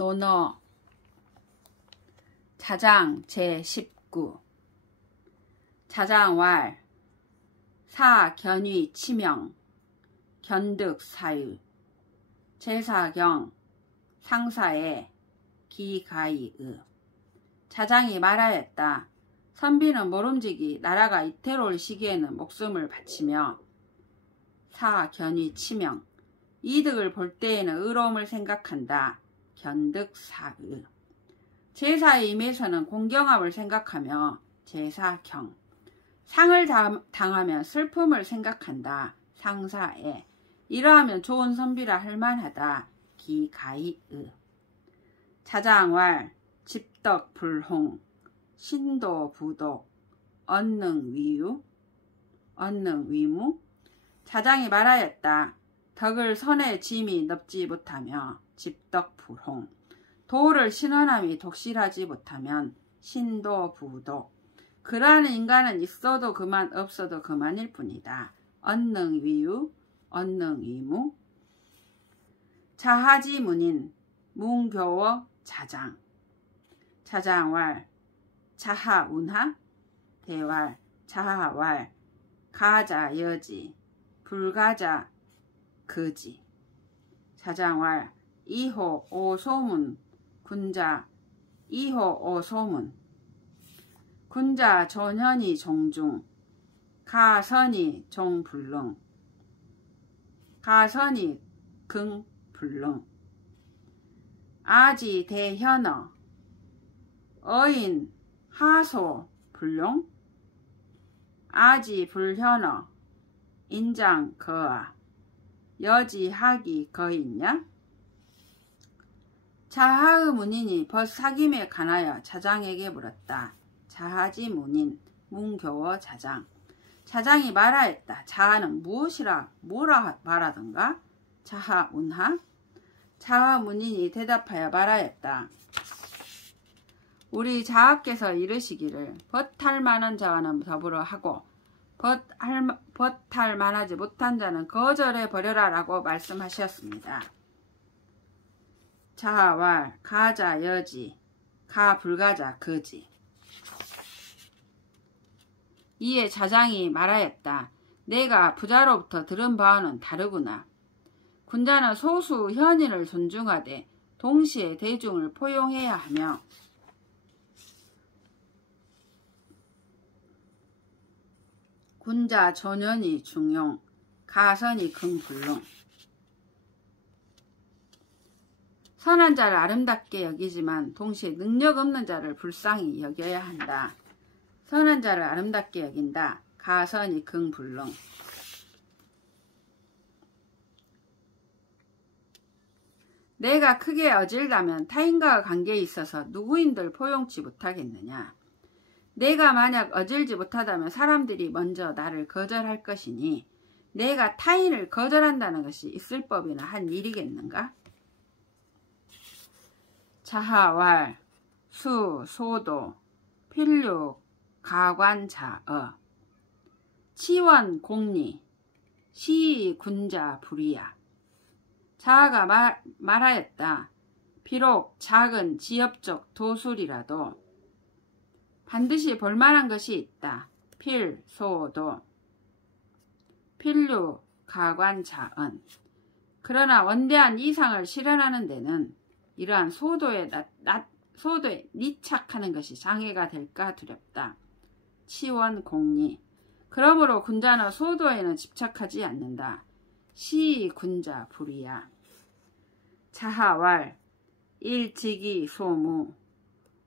논어 자장 제19 자장왈 사견위 치명 견득사유 제사경 상사에 기가이의 자장이 말하였다. 선비는 모름지기 나라가 이태로울 시기에는 목숨을 바치며 사견위 치명 이득을 볼 때에는 의로움을 생각한다. 견득사의 제사에 임해서는 공경함을 생각하며 제사경 상을 당하면 슬픔을 생각한다. 상사에 이러하면 좋은 선비라 할만하다. 기가이의 자장왈 집덕불홍 신도부독 언능위유 언능위무 자장이 말하였다. 덕을 선의 짐이 넓지 못하며 집덕불홍 도를 신원함이 독실하지 못하면 신도부독 그러한 인간은 있어도 그만 없어도 그만일 뿐이다. 언능위유 언능위무 자하지문인 문교어 자장 자장왈 자하운하 대왈 자하왈 가자 여지 불가자 거지 자장왈 이호 오소문 군자 이호 오소문 군자 조년이 종중 가선이 종불능 가선이 긍불능 아지 대현어 어인 하소 불용 아지 불현어 인장 거아 여지 하기 거있냐 자하의 문인이 벗 사김에 관하여 자장에게 물었다. 자하지 문인 문교어 자장 자장이 말하였다. 자하는 무엇이라 뭐라 말하던가 자하운하 자하 문인이 대답하여 말하였다. 우리 자하께서 이르시기를 벗할 만한 자와는 더불어 하고 벗할 만하지 못한 자는 거절해 버려라 라고 말씀하셨습니다. 자하왈 가자 여지 가 불가자 거지 이에 자장이 말하였다. 내가 부자로부터 들은 바와는 다르구나. 군자는 소수 현인을 존중하되 동시에 대중을 포용해야 하며 군자 전연이 중용 가선이 긍불능 선한 자를 아름답게 여기지만 동시에 능력 없는 자를 불쌍히 여겨야 한다. 선한 자를 아름답게 여긴다. 가선이 긍불능 내가 크게 어질다면 타인과의 관계에 있어서 누구인들 포용치 못하겠느냐. 내가 만약 어질지 못하다면 사람들이 먼저 나를 거절할 것이니 내가 타인을 거절한다는 것이 있을 법이나 한 일이겠는가? 자하왈 수 소도 필류 가관자어 치원 공리 시 군자 불이야 자하가 말하였다. 비록 작은 지엽적 도술이라도 반드시 볼만한 것이 있다. 필, 소도 필류, 가관, 자언 그러나 원대한 이상을 실현하는 데는 이러한 소도에 니착하는 것이 장애가 될까 두렵다. 치원, 공리 그러므로 군자는 소도에는 집착하지 않는다. 시, 군자, 불이야 자하왈 일지기, 소무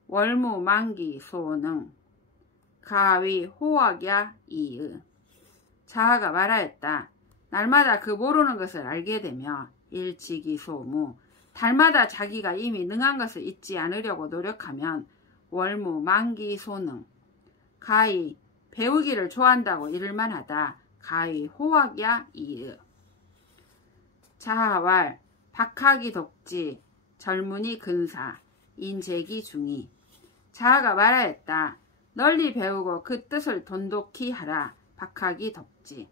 월무, 만기, 소능 가위, 호학야, 이의 자하가 말하였다. 날마다 그 모르는 것을 알게 되며 일지기, 소무 달마다 자기가 이미 능한 것을 잊지 않으려고 노력하면 월무, 만기, 소능 가히 배우기를 좋아한다고 이를만하다. 가히 호학야, 이의 자하왈 박학이 독지 젊은이 근사 인재기 중이 자하가 말하였다. 널리 배우고 그 뜻을 돈독히 하라. 박학이 덕지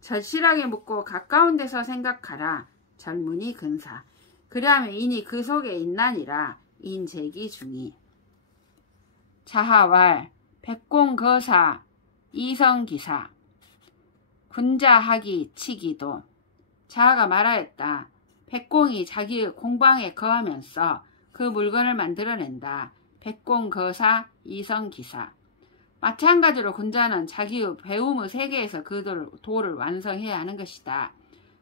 절실하게 묻고 가까운 데서 생각하라. 젊은이 근사 그리하면 인이 그 속에 있나니라. 인제기 중이. 자하왈 백공거사 이성기사 군자하기 치기도. 자하가 말하였다. 백공이 자기의 공방에 거하면서 그 물건을 만들어낸다. 백공거사 이성기사. 마찬가지로 군자는 자기의 배움의 세계에서 그 도를 완성해야 하는 것이다.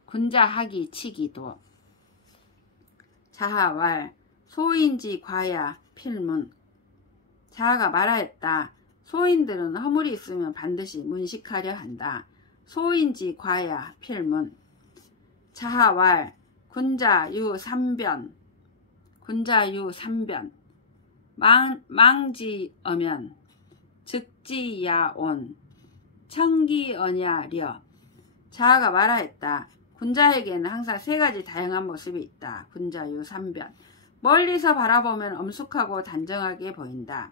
군자하기 치기도. 자하왈 소인지 과야 필문. 자하가 말하였다. 소인들은 허물이 있으면 반드시 문식하려 한다. 소인지 과야 필문. 자하왈 군자유 삼변. 군자유 삼변. 망지어면 즉지야온 청기언야려. 자하가 말하였다. 군자에게는 항상 세 가지 다양한 모습이 있다. 군자유 삼변. 멀리서 바라보면 엄숙하고 단정하게 보인다.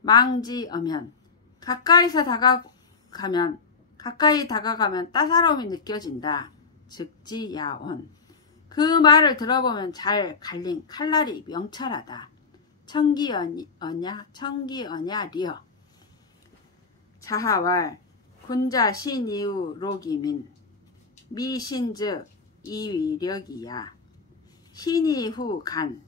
망지어면 가까이 다가가면 따사로움이 느껴진다. 즉지야온. 그 말을 들어보면 잘 갈린 칼날이 명철하다. 청기언야려. 자하왈 군자 신이우 로기민 미신즉 이위력이야. 신이후 간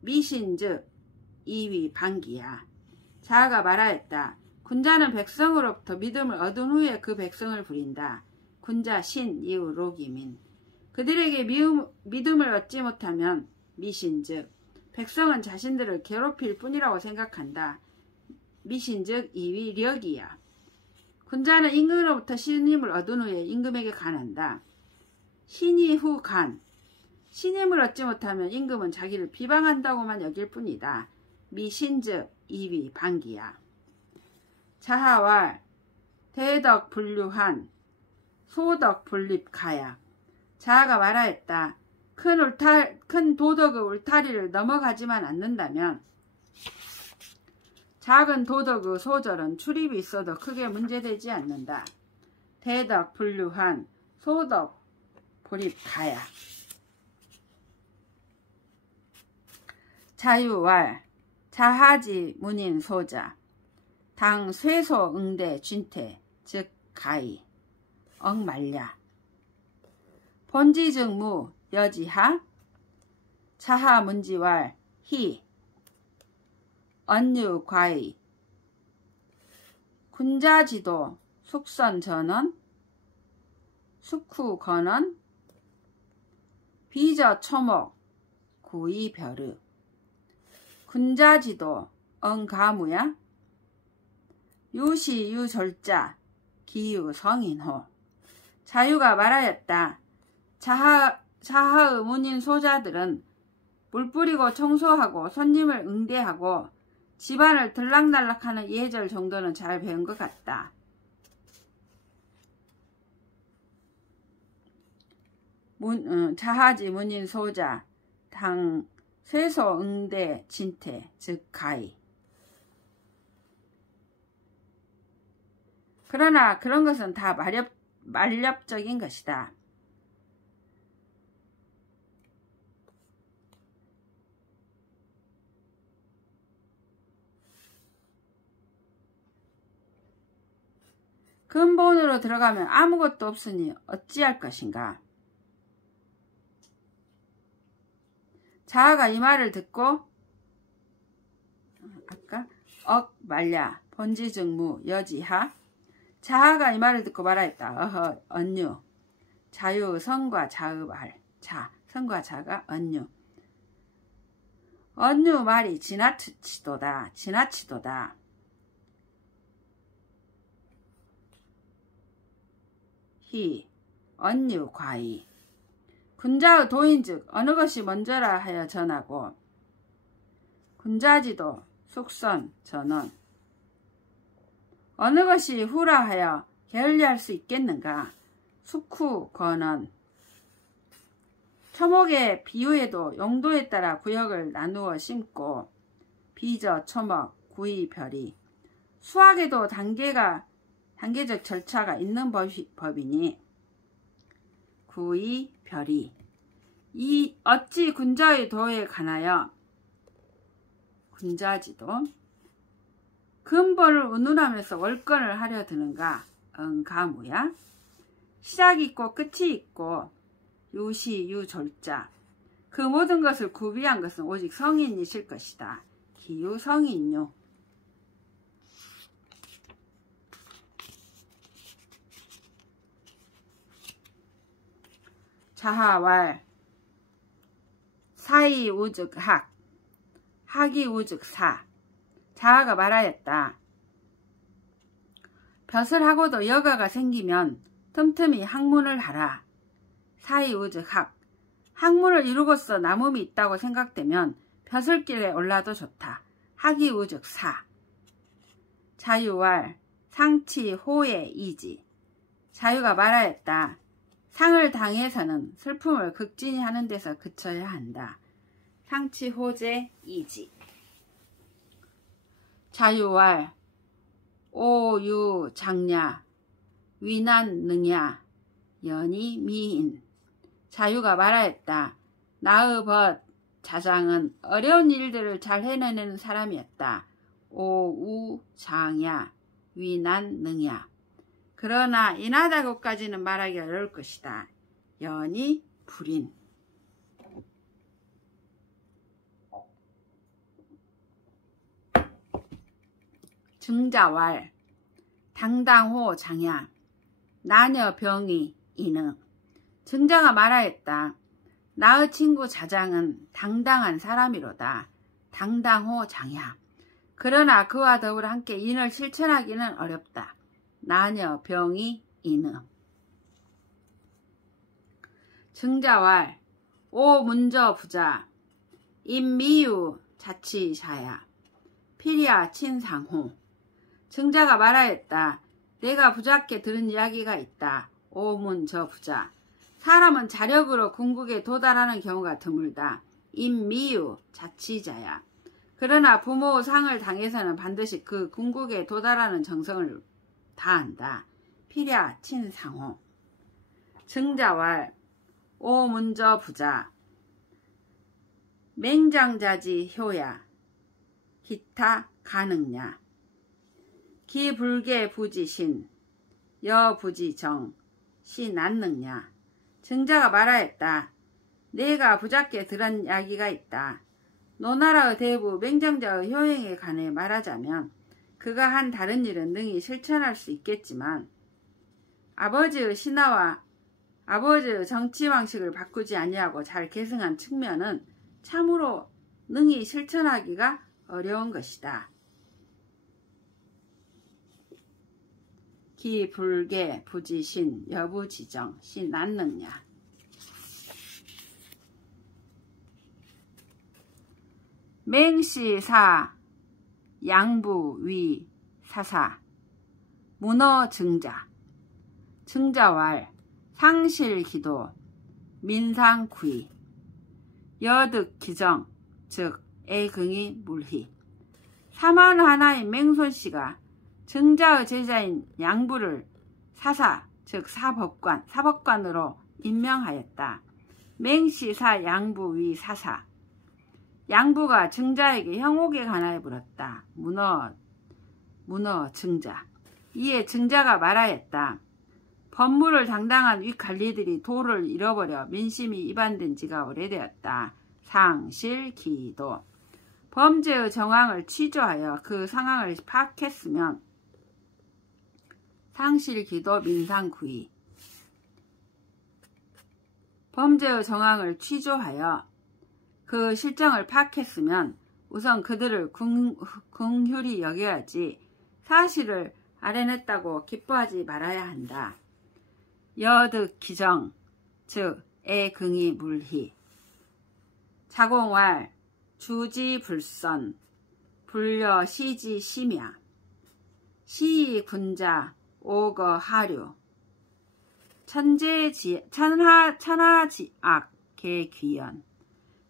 미신즉 이위 반기야. 자하가 말하였다. 군자는 백성으로부터 믿음을 얻은 후에 그 백성을 부린다. 군자 신 이후 로기민. 그들에게 믿음을 얻지 못하면 미신즉 백성은 자신들을 괴롭힐 뿐이라고 생각한다. 미신즉 이위력이야. 군자는 임금으로부터 신임을 얻은 후에 임금에게 간한다. 신이 후 간. 신임을 얻지 못하면 임금은 자기를 비방한다고만 여길 뿐이다. 미신즉 이위 반기야. 자하왈 대덕 분류한 소덕 분립가야. 자하가 말하였다. 큰 도덕의 울타리를 넘어가지만 않는다면 작은 도덕의 소절은 출입이 있어도 크게 문제되지 않는다. 대덕 분류한 소덕 불입가야. 자유왈 자하지 문인 소자 당 쇠소 응대 쥔태 즉 가이 엉말랴. 본지즉무 여지하 자하 문지왈 희 언유 과이 군자지도 숙선 전원 숙후 건원 비저 초목 구이 벼르. 군자지도 엉가무야 유시 유절자 기유 성인호. 자유가 말하였다. 자하의 문인 소자들은 물 뿌리고 청소하고 손님을 응대하고 집안을 들락날락하는 예절 정도는 잘 배운 것 같다. 자하지 문인 소자 당 쇠소 응대 진태 즉 가이. 그러나 그런 것은 다 만렵적인 것이다. 근본으로 들어가면 아무것도 없으니 어찌할 것인가. 자하가 이 말을 듣고 아까 말랴 본지즉무 여지하. 자하가 이 말을 듣고 말하였다. 어허 언유. 자유 성과 자의 말. 성과 자가 언유. 언유 말이 지나치도다. 희 언유 과이. 군자의 도인즉 어느 것이 먼저라 하여 전하고 군자지도 숙선 전원 어느 것이 후라 하여 게을리할 수 있겠는가. 숙후 건원. 초목의 비유에도 용도에 따라 구역을 나누어 심고 비저 초목 구이 별이. 수학에도 단계적 절차가 있는 법이니 구이 별이. 이 어찌 군자의 도에 가나여. 군자지도. 근본을 운운하면서 월권을 하려 드는가. 가무야. 시작이 있고 끝이 있고 유시 유졸자. 그 모든 것을 구비한 것은 오직 성인이실 것이다. 기유 성인요. 자하왈. 사이 우즉 학. 학이 우즉 사. 자하가 말하였다. 벼슬 하고도 여가가 생기면 틈틈이 학문을 하라. 사이 우즉 학. 학문을 이루고서 남음이 있다고 생각되면 벼슬길에 올라도 좋다. 학이 우즉 사. 자유왈. 상치 호의 이지. 자유가 말하였다. 상을 당해서는 슬픔을 극진히 하는 데서 그쳐야 한다. 상치 호재 이지. 자유왈. 오유 장냐. 위난 능야. 연이 미인. 자유가 말하였다. 나의 벗 자장은 어려운 일들을 잘 해내는 사람이었다. 오우 장야. 위난 능야. 그러나 인하다고까지는 말하기 어려울 것이다. 연이 불인. 증자왈. 당당호 장야. 나녀 병이 이능. 증자가 말하였다. 나의 친구 자장은 당당한 사람이로다. 당당호 장야. 그러나 그와 더불어 함께 인을 실천하기는 어렵다. 나녀 병이 이능. 증자왈. 오 문저 부자. 임미유 자치자야. 피리아 친상호. 증자가 말하였다. 내가 부자께 들은 이야기가 있다. 오문 저 부자. 사람은 자력으로 궁극에 도달하는 경우가 드물다. 임미유 자치자야. 그러나 부모의 상을 당해서는 반드시 그 궁극에 도달하는 정성을 다한다. 피랴 친상호. 증자왈. 오문저 부자. 맹장자지 효야. 기타 가능냐. 기불계 부지신. 여부지정. 시난능냐. 증자가 말하였다. 내가 부자께 들은 이야기가 있다. 노나라의 대부 맹장자의 효행에 관해 말하자면 그가 한 다른 일은 능히 실천할 수 있겠지만 아버지의 신하와 아버지의 정치 방식을 바꾸지 아니하고 잘 계승한 측면은 참으로 능히 실천하기가 어려운 것이다. 기불계 부지신 여부지정 시난능냐. 맹시사 양부위 사사. 문어 증자. 증자왈. 상실기도. 민상구이. 여득기정. 즉 애긍이 물희. 사만 하나인 맹손씨가 증자의 제자인 양부를 사사, 즉 사법관으로 임명하였다. 맹시사 양부위 사사. 양부가 증자에게 형옥에 관하여 물었다. 문어 증자. 이에 증자가 말하였다. 법무를 당당한 윗관리들이 도를 잃어버려 민심이 이반된 지가 오래되었다. 상실기도. 범죄의 정황을 취조하여 그 상황을 파악했으면 상실기도 민상구이. 범죄의 정황을 취조하여 그 실정을 파악했으면 우선 그들을 긍휼히 여겨야지 사실을 알아냈다고 기뻐하지 말아야 한다. 여득기정, 즉 애긍이 물희. 자공왈. 주지불선. 불려 시지심야. 시군자. 오거하류. 천하지악 개귀연.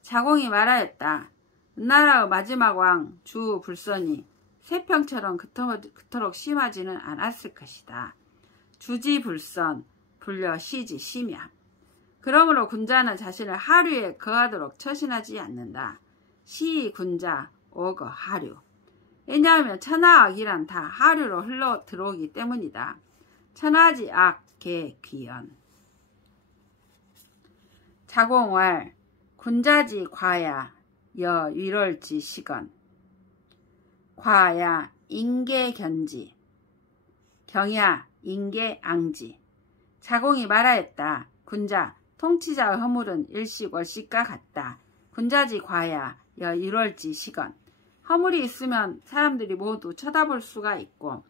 자공이 말하였다. 은나라의 마지막 왕 주불선이 세평처럼 그토록 심하지는 않았을 것이다. 주지불선. 불려 시지심야. 그러므로 군자는 자신을 하류에 거하도록 처신하지 않는다. 시 군자 오거 하류. 왜냐하면 천하악이란 다 하류로 흘러 들어오기 때문이다. 천하지 악, 개, 귀연. 자공왈 군자지 과야 여 위럴지 시건. 과야 인계 견지. 경야 인계 앙지. 자공이 말하였다. 군자 통치자의 허물은 일시월시과 같다. 군자지 과야 여 위럴지 시건. 허물이 있으면 사람들이 모두 쳐다볼 수가 있고,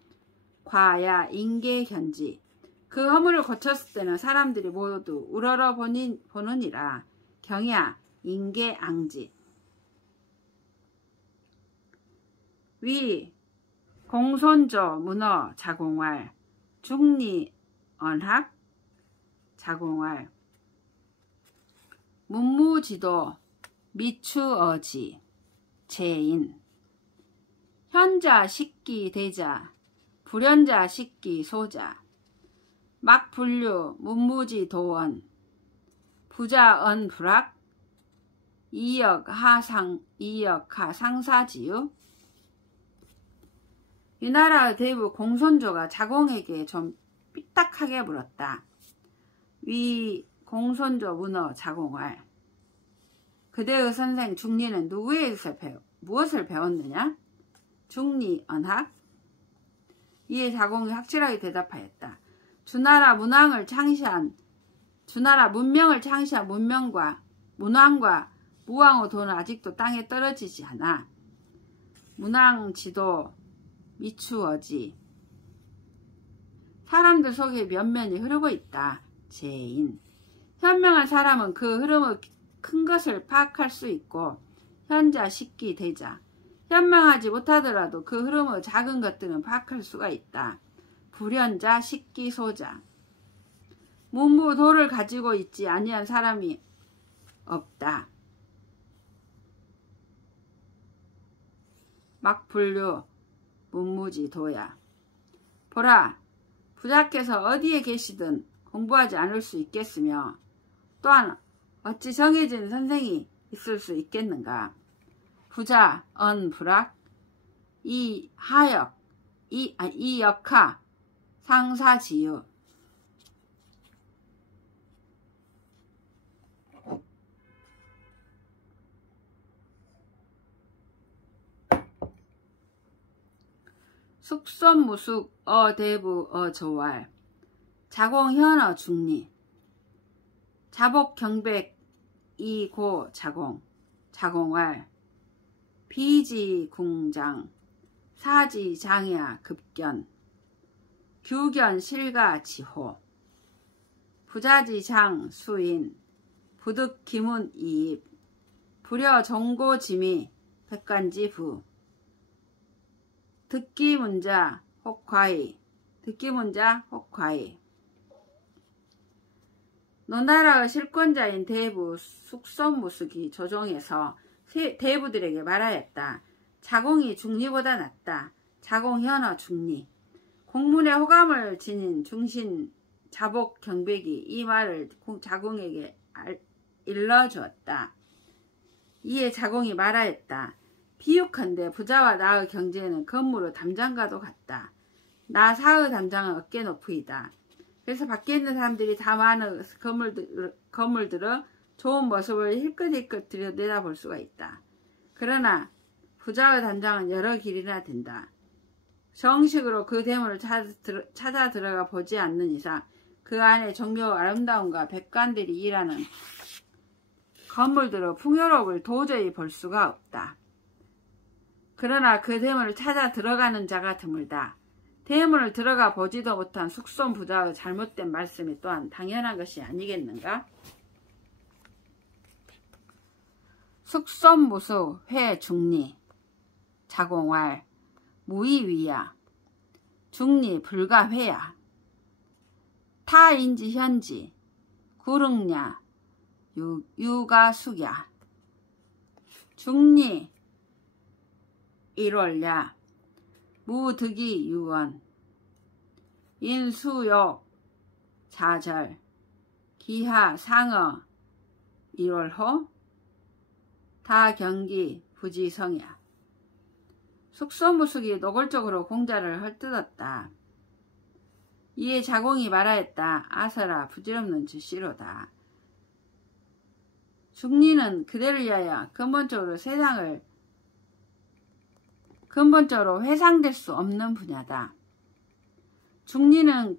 과야 인계 견지. 그 허물을 거쳤을 때는 사람들이 모두 우러러 보느니라. 경야 인계 앙지. 위 공손조 문어 자공왈 중리 언학 자공왈 문무지도 미추어지 제인. 현자 식기 대자 불현자 식기 소자. 막분류 문무지 도원 부자언 불악 이역하 상사지유. 위나라의 대부 공손조가 자공에게 좀 삐딱하게 물었다. 위 공손조 문어 자공왈 그대의 선생 중리는 누구에게서 무엇을 배웠느냐? 중리 언학. 이에 자공이 확실하게 대답하였다. 주나라 문명을 창시한 문왕과 무왕의 돈은 아직도 땅에 떨어지지 않아. 문왕 지도 미추어지. 사람들 속에 면면이 흐르고 있다. 제인. 현명한 사람은 그 흐름의 큰 것을 파악할 수 있고, 현자 식기 대자. 현명하지 못하더라도 그 흐름의 작은 것들은 파악할 수가 있다. 불현자 식기 소자. 문무도를 가지고 있지 아니한 사람이 없다. 막분류 문무지 도야. 보라, 부자께서 어디에 계시든 공부하지 않을 수 있겠으며, 또한 어찌 정해진 선생이 있을 수 있겠는가. 부자 언 불악 이 하역 이 역하 상사지유. 숙손무숙 어대부 어조왈 자공현어 중리. 자복경백 이고 자공왈 비지궁장 사지장야 급견 규견 실가 지호. 부자지장 수인 부득 기문 이입 불여 정고지미 백간지부. 듣기문자 혹과이 노나라의 실권자인 대부 숙손무숙이 조정에서 대부들에게 말하였다. 자공이 중리보다 낫다. 자공현어 중리. 공문에 호감을 지닌 중신 자복경백이 이 말을 자공에게 일러주었다. 이에 자공이 말하였다. 비육한데 부자와 나의 경제는 건물의 담장과도 같다. 나 사의 담장은 어깨 높이이다. 그래서 밖에 있는 사람들이 다 많은 건물들의 좋은 모습을 힐끗힐끗 들여다볼 수가 있다. 그러나 부자의 담장은 여러 길이나 된다. 정식으로 그 대문을 찾아 들어가 보지 않는 이상 그 안에 정묘 아름다움과 백관들이 일하는 건물들의 풍요로움을 도저히 볼 수가 없다. 그러나 그 대문을 찾아 들어가는 자가 드물다. 대문을 들어가 보지도 못한 숙손 부자의 잘못된 말씀이 또한 당연한 것이 아니겠는가? 숙손무수 회중리 자공왈 무의위야 중리 불가회야 타인지 현지 구릉야 유가숙야 중리 일월야 무득이 유원 인수욕 자절 기하 상어 1월호 다 경기 부지성이야. 숙소무숙이 노골적으로 공자를 헐뜯었다. 이에 자공이 말하였다. 아서라 부질없는 짓이로다. 중리는 그대를 위하여 근본적으로 회상될 수 없는 분야다. 중리는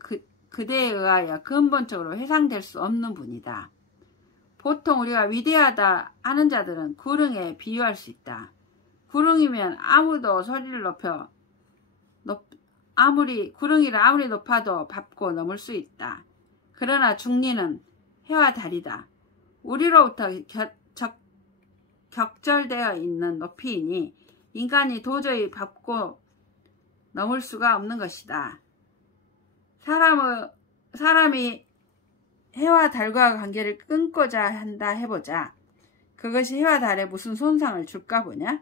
그대에 의하여 근본적으로 회상될 수 없는 분이다. 보통 우리가 위대하다 하는 자들은 구릉에 비유할 수 있다. 구릉이면 아무도 소리를 구릉이를 아무리 높아도 밟고 넘을 수 있다. 그러나 중리는 해와 달이다. 우리로부터 격절되어 있는 높이이니 인간이 도저히 밟고 넘을 수가 없는 것이다. 사람이 해와 달과 관계를 끊고자 한다 해보자. 그것이 해와 달에 무슨 손상을 줄까 보냐?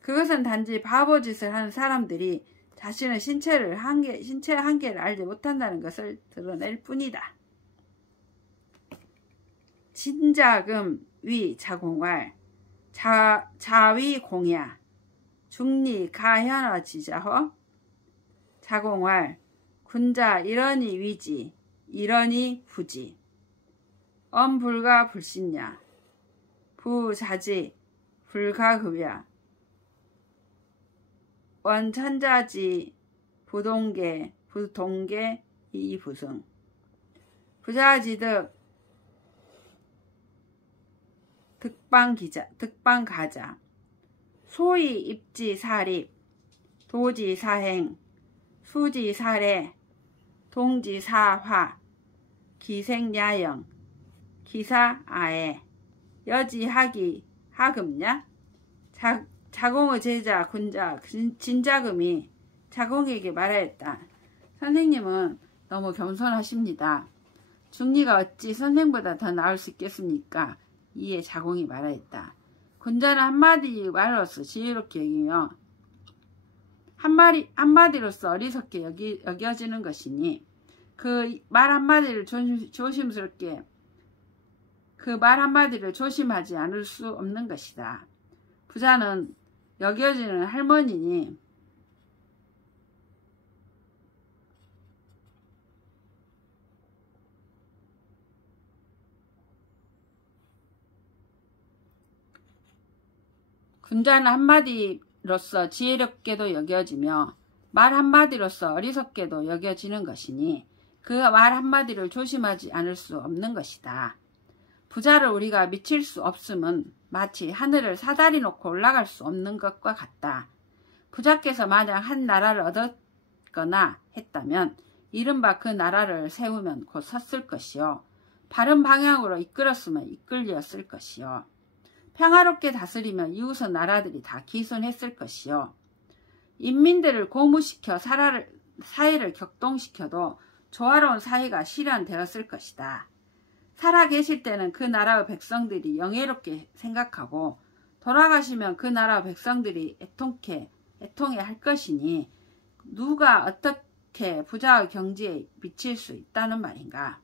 그것은 단지 바보짓을 하는 사람들이 자신의 신체의 한계를 알지 못한다는 것을 드러낼 뿐이다. 진자금 위 자공활 자위 공야 중리 가현어 지자허 자공활 군자 이러니 위지 이러니 부지 엄불가 불신야 부자지 불가급야 원천자지 부동계 이부승 부자지득 득방가자 소위 입지사립 도지사행 수지사례 동지사화 기생야영 기사아애 여지하기 하금냐 자공의 제자 군자 진자금이 자공에게 말하였다. 선생님은 너무 겸손하십니다. 중리가 어찌 선생보다 더 나을 수 있겠습니까? 이에 자공이 말하였다. 군자는 한마디 말로서 지혜롭게 여기며 한마디로서 어리석게 여겨지는 것이니 그 말 한마디를 조심하지 않을 수 없는 것이다. 부자는 여겨지는 할머니니 군자는 한마디로서 지혜롭게도 여겨지며 말 한마디로서 어리석게도 여겨지는 것이니 그 말 한마디를 조심하지 않을 수 없는 것이다. 부자를 우리가 미칠 수 없음은 마치 하늘을 사다리 놓고 올라갈 수 없는 것과 같다. 부자께서 만약 한 나라를 얻었거나 했다면 이른바 그 나라를 세우면 곧 섰을 것이요 바른 방향으로 이끌었으면 이끌렸을 것이요 평화롭게 다스리면 이웃의 나라들이 다 기손했을 것이요 인민들을 고무시켜 사회를 격동시켜도 조화로운 사회가 실현되었을 것이다. 살아계실 때는 그 나라의 백성들이 영예롭게 생각하고 돌아가시면 그 나라의 백성들이 애통해 할 것이니 누가 어떻게 부자의 경지에 미칠 수 있다는 말인가?